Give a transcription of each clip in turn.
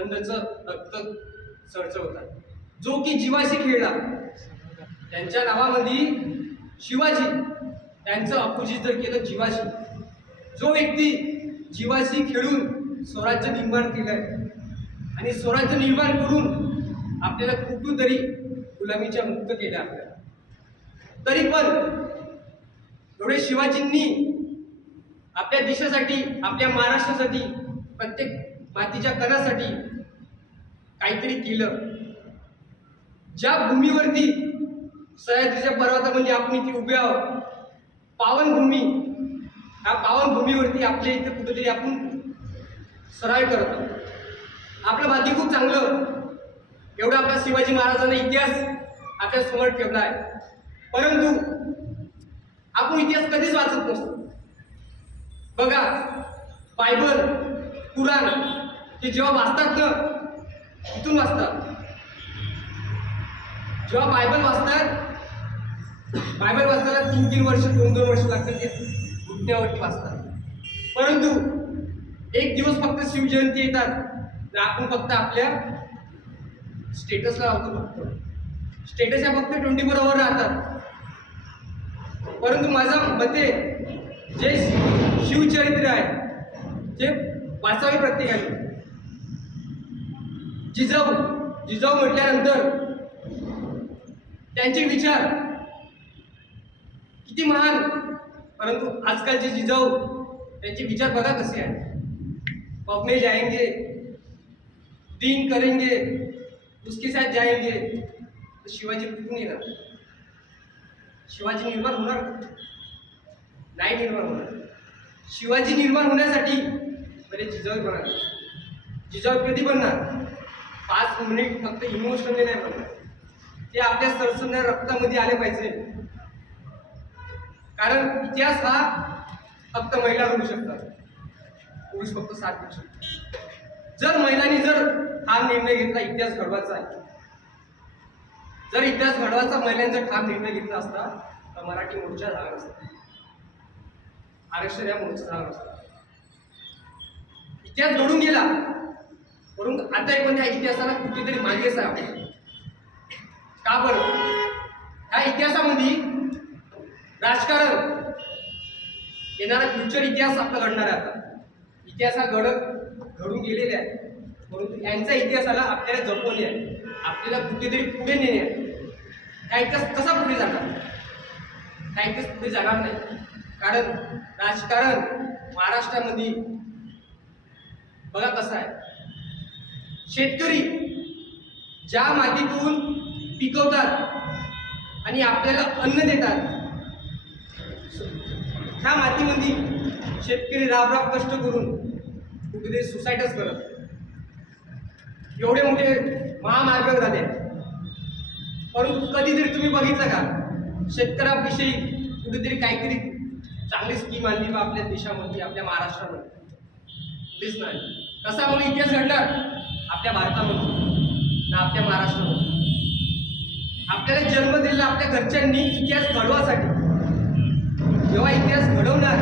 अंधचं रक्त होता जो की जीवाशी खेळला त्यांच्या नावामध्ये शिवाजी त्यांचं अपोजिट जर केलं जीवाशी. जो व्यक्ती जीवाशी खेळून स्वराज्य निर्माण केलंय आणि स्वराज्य निर्माण करून आपल्याला कुठून तरी गुलामीच्या मुक्त केल्या आपल्याला. तरी पण एवढे शिवाजींनी आपल्या देशासाठी आपल्या महाराष्ट्रासाठी प्रत्येक मातीच्या कणासाठी काहीतरी केलं. ज्या भूमीवरती सह्याद्रीच्या पर्वतामध्ये आपण इथे उभे आहोत पावनभूमी त्या पावनभूमीवरती आपल्या इथे कुठेतरी आपण सराव करत. आहोत आपलं माती खूप चांगलं. एवढा आपला शिवाजी महाराजांना इतिहास आपल्यासमोर ठेवला आहे. परंतु आपण इतिहास कधीच वाचत नसतो. बघा बायबल कुराण हे जेव्हा वाचतात ना इथून वाचतात. जेव्हा बायबल वाचतात बायबल वाचताना तीन तीन वर्ष दोन दोन वर्ष लागतात ते घुटण्यावरती वाचतात. परंतु एक दिवस फक्त शिवजयंती येतात आणि आपण फक्त आपल्या स्टेटसला लावतो फक्त. स्टेटस या फक्त ट्वेंटी फोर आवर राहतात. परंतु माझा मते जे शिवचरित्र आहे ते वाचावे प्रत्येकाने. जिजाऊ जिजाऊ म्हटल्यानंतर त्यांचे विचार किती महान. परंतु आजकालचे जिजाऊ त्यांचे विचार बघा कसे आहेत. पपने जाएंगे दिन करेंगे उसके साथ जाएंगे तर शिवाजी कुठून येणार? शिवाजी निर्माण होणार नाही निर्माण होणार. शिवाजी निर्माण होण्यासाठी पहिले जिजाऊ बनणार जिजाऊ कधी बनणार? पाच मिनिट फक्त इमोशनली नाही बनणार. ते आपल्या सरसरण्या रक्तामध्ये आले पाहिजे. कारण इतिहास हा फक्त महिला घडू शकतात. पुरुष फक्त साथ देऊ शकतात. जर महिलांनी जर ठाम निर्णय घेतला इतिहास घडवायचा आहे. जर इतिहास घडवायचा महिलांचा ठाम निर्णय घेतला असता तर मराठी मोर्चा झाला नसता. आरक्षण या मोर्चा झाला नसता. इतिहास घडून गेला. परंतु आता पण त्या इतिहासाला कुठेतरी मागेच आहे आपण का बरं? ह्या इतिहासामध्ये राजकारण येणारा फ्युचर इतिहास आपला घडणार आहे आता. इतिहास हा घडत घडून गेलेले आहे. परंतु यांचा इतिहासाला आपल्याला जपवणे आहे. आपल्याला कुठेतरी पुढे नेणे आहे. हा इतिहास कसा पुढे जाणार? हा इतिहास पुढे जाणार नाही. कारण राजकारण महाराष्ट्रामध्ये बघा कसं आहे. शेतकरी ज्या मातीतून पिकवतात आणि आपल्याला अन्न देतात ह्या मातीमध्ये शेतकरी राब राब कष्ट करून कुठेतरी सुसाईडच करत एवढे मोठे महामार्ग झाले. परंतु कधीतरी तुम्ही बघितलं का? शेतकऱ्याविषयी कुठेतरी काहीतरी चांगली स्कीम आणली बा आपल्या देशामध्ये आपल्या महाराष्ट्रामध्ये. कुठेच नाही कसा मग इतिहास घडणार आपल्या भारतामध्ये. ना आपल्या महाराष्ट्रामध्ये. आपल्याला जन्म दिलेला आपल्या घरच्यांनी इतिहास घडवासाठी. जेव्हा इतिहास घडवणार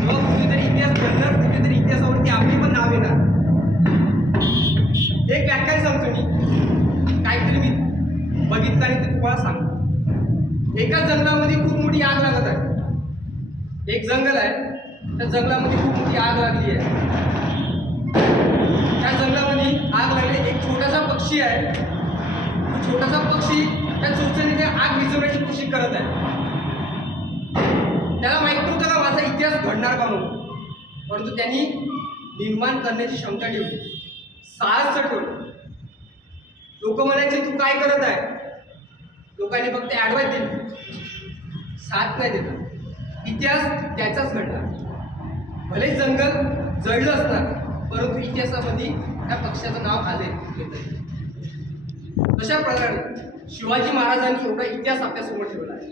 तेव्हा कुठेतरी इतिहास घडणार कुठेतरी इतिहासावरती आपली पण नाव येणार. एक व्याख्यान सांगतो मी. काहीतरी मी बघितलं आणि ते तुम्हाला सांगतो. एका जंगलामध्ये खूप मोठी आग लागत आहे. एक जंगल आहे. त्या जंगलामध्ये खूप मोठी आग लागली आहे. त्या जंगलामध्ये आग लागली. एक छोटासा पक्षी आहे. तो छोटासा पक्षी त्या चोचरीने आग विझवण्याची कोशिश करत आहे. त्याला माहीत नव्हतं का माझा इतिहास घडणार का म्हणून? परंतु त्यांनी निर्माण करण्याची क्षमता ठेवली. साहस ठेवलं. लोक म्हणायचे तू काय करत आहे? लोकांनी फक्त ॲडवाईस दिली. साथ नाही दिला. इतिहास त्याचाच घडला. भले जंगल जळलं असणार परंतु इतिहासामध्ये त्या पक्षाचं नाव आले येतं तशा प्रकारे शिवाजी महाराजांनी एवढा इतिहास आपल्यासमोर ठेवला आहे.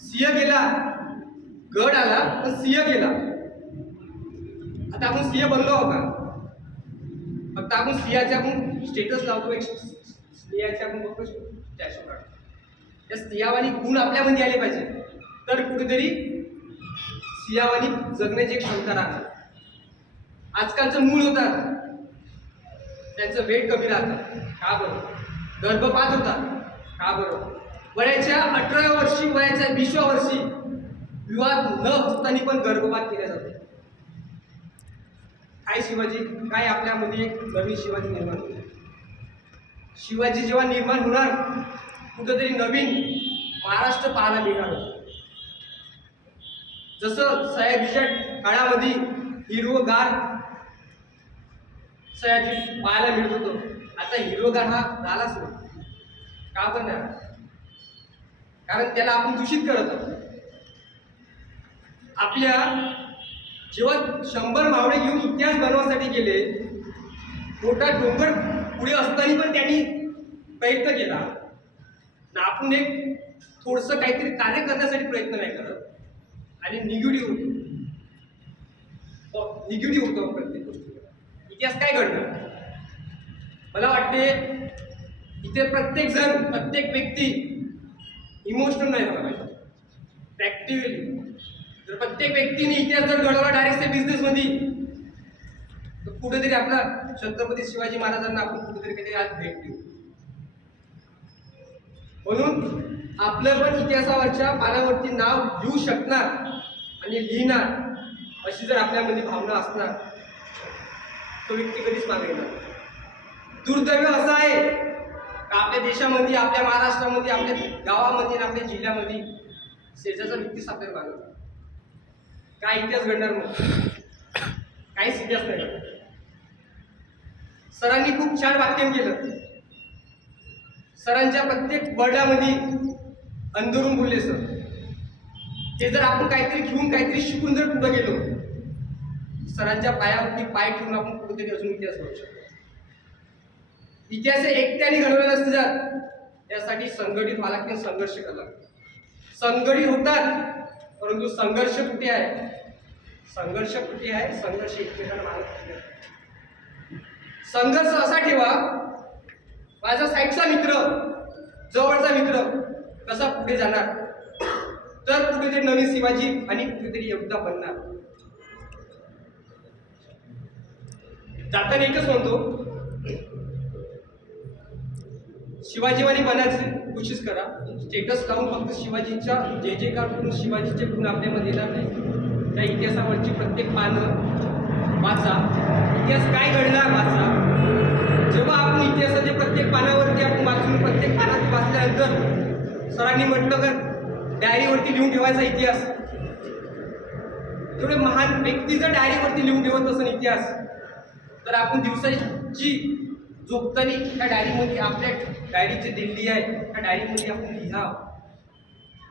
सिंह गेला गड आला पण सिंह गेला. आता आपण सिंह बनलो आहोत का? फक्त आपण सिंहाचे आपण स्टेटस लावतो एक स्त्रियाच्या आपण बघतो स्टॅच्यू काढतो त्या स्त्रियावानी गुण आपल्यामध्ये आले पाहिजे. तर कुठेतरी सियावानी जगण्याची एक क्षमता राहणार आजकालचं मूळ होतात. त्यांचं वेट कमी राहतं. का बरं? गर्भपात होतात. का बरं? वयाच्या अठराव्या वर्षी वयाच्या वीसव्या वर्षी विवाह न असताना पण गर्भपात केला जातो. काय शिवाजी? काय आपल्यामध्ये एक नवीन शिवाजी निर्माण होईल? शिवाजी जेव्हा निर्माण होणार कुठंतरी नवीन महाराष्ट्र पाहायला मिळणार होतं. जसं सयाजीच्या काळामध्ये हिरवगार सयाजी पाहायला मिळत होतं. आता हिरोगार हा झालाच नाही का पण कारण त्याला आपण दूषित करत आहोत. आपल्या जेव्हा शंभर मावळे घेऊन इतिहास बनवासाठी गेले मोठा डोंगर पुढे असताना पण त्यांनी प्रयत्न केला. ना आपण एक थोडंसं काहीतरी कार्य करण्यासाठी प्रयत्न नाही करत. आणि निगेटिव्ह होतो. निगेटिव्ह होतो प्रत्येक गोष्टी इतिहास काय घडणार मला वाटते इथे प्रत्येक जण प्रत्येक व्यक्ती इमोशनल नाही झाला पाहिजे. प्रॅक्टिकली जर प्रत्येक व्यक्तीने इतिहास जर घडवला डायरेक्ट बिझनेसमध्ये तर कुठेतरी आपला छत्रपती शिवाजी महाराजांना आपण कुठेतरी काहीतरी आज भेट देऊ. म्हणून आपलं पण इतिहासावरच्या पानावरती नाव लिहू शकणार आणि लिहिणार अशी जर आपल्यामध्ये भावना असणार तो व्यक्ती कधीच मागे येणार दुर्दैव असं आहे का आपल्या देशामध्ये आपल्या महाराष्ट्रामध्ये आपल्या गावामध्ये आणि आपल्या जिल्ह्यामध्ये शेजाचा व्यक्तीच आपल्याला मागत काय इतिहास घडणार मग? काहीच इतिहास नाही घडणार. सरांनी खूप छान वाक्यम केलं. सरांच्या प्रत्येक वर्डामध्ये अंधरून बोलले सर. ते जर आपण काहीतरी घेऊन काहीतरी शिकून जर पुढे गेलो सरांच्या पायावरती पाय ठेवून आपण कुठेतरी अजून इतिहास घडू शकतो. इतिहास एकट्याने घडवले नसते जात त्यासाठी संघटित व्हावं लागते संघर्ष करावा लागतो संघटित होतात परंतु संघर्ष कुठे आहे? संघर्ष कुठे आहे? संघर्ष एकमेकांना संघर्ष असा ठेवा माझा साईडचा मित्र जवळचा मित्र कसा पुढे जाणार? तर कुठेतरी नवीन शिवाजी आणि कुठेतरी योद्धा बनणार. जाताना एकच म्हणतो शिवाजीवाणी बनायची कोशिश करा. स्टेटस लावून फक्त शिवाजीच्या जे जे काम करून शिवाजीचे गुण आपल्यामध्ये येणार नाही त्या इतिहासावरची प्रत्येक पानं वाचा. इतिहास काय घडला वाचा. जेव्हा आपण इतिहासाच्या प्रत्येक पानावरती आपण वाचून प्रत्येक पानात वाचल्यानंतर सरांनी म्हटलं का डायरीवरती लिहून ठेवायचा इतिहास. जेवढे महान व्यक्ती जर डायरीवरती लिहून ठेवत असेल इतिहास तर आपण दिवसाची झोपताना ह्या डायरीमध्ये आपल्या डायरीची दिल्ली आहे. त्या डायरीमध्ये आपण लिहा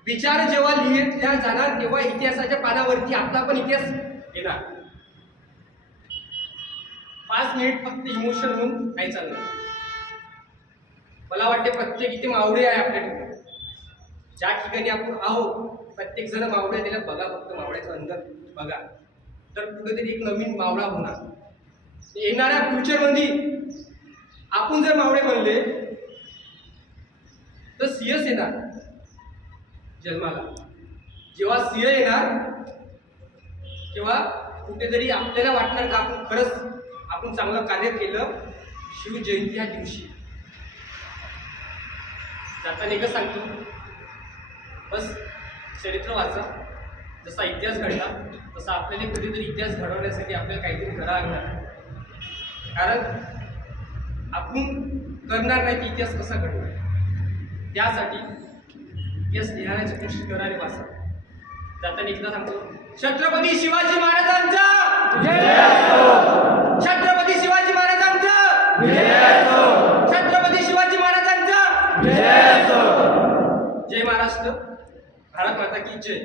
विचार जेव्हा लिहिल्या जाणार तेव्हा इतिहासाच्या पानावरती आपला पण इतिहास येणार. पाच मिनिट फक्त इमोशन होऊन काही चालणार मला वाटते प्रत्येक इथे मावळे आहे आपल्या ठिकाणी ज्या ठिकाणी आपण आहो प्रत्येक जण मावळ्या दिल्या बघा फक्त मावळ्याचं अंदर बघा. तर कुठेतरी एक नवीन मावळा होणार. येणाऱ्या फ्युचरमध्ये आपण जर मावळे बनले तर सिंहच येणार जन्माला. जेव्हा सिंह येणार तेव्हा कुठेतरी आपल्याला वाटणार का आपण खरंच आपण चांगलं कार्य केलं? शिवजयंती ह्या दिवशी. जाताना एकच सांगतो. बस चरित्र वाचा. जसा इतिहास घडला तसा आपल्याला कधीतरी इतिहास घडवण्यासाठी आपल्याला काहीतरी करावं लागणार. कारण आपण करणार नाही की इतिहास कसा घडणार? त्यासाठी इतिहास लिहाण्याची कोशिश करणारी आणि वाचा जाताना एकदा सांगतो छत्रपती शिवाजी महाराजांचा! छत्रपती शिवाजी महाराजांचा! छत्रपती शिवाजी महाराजांचा! जय महाराष्ट्र. भारत माता की जय.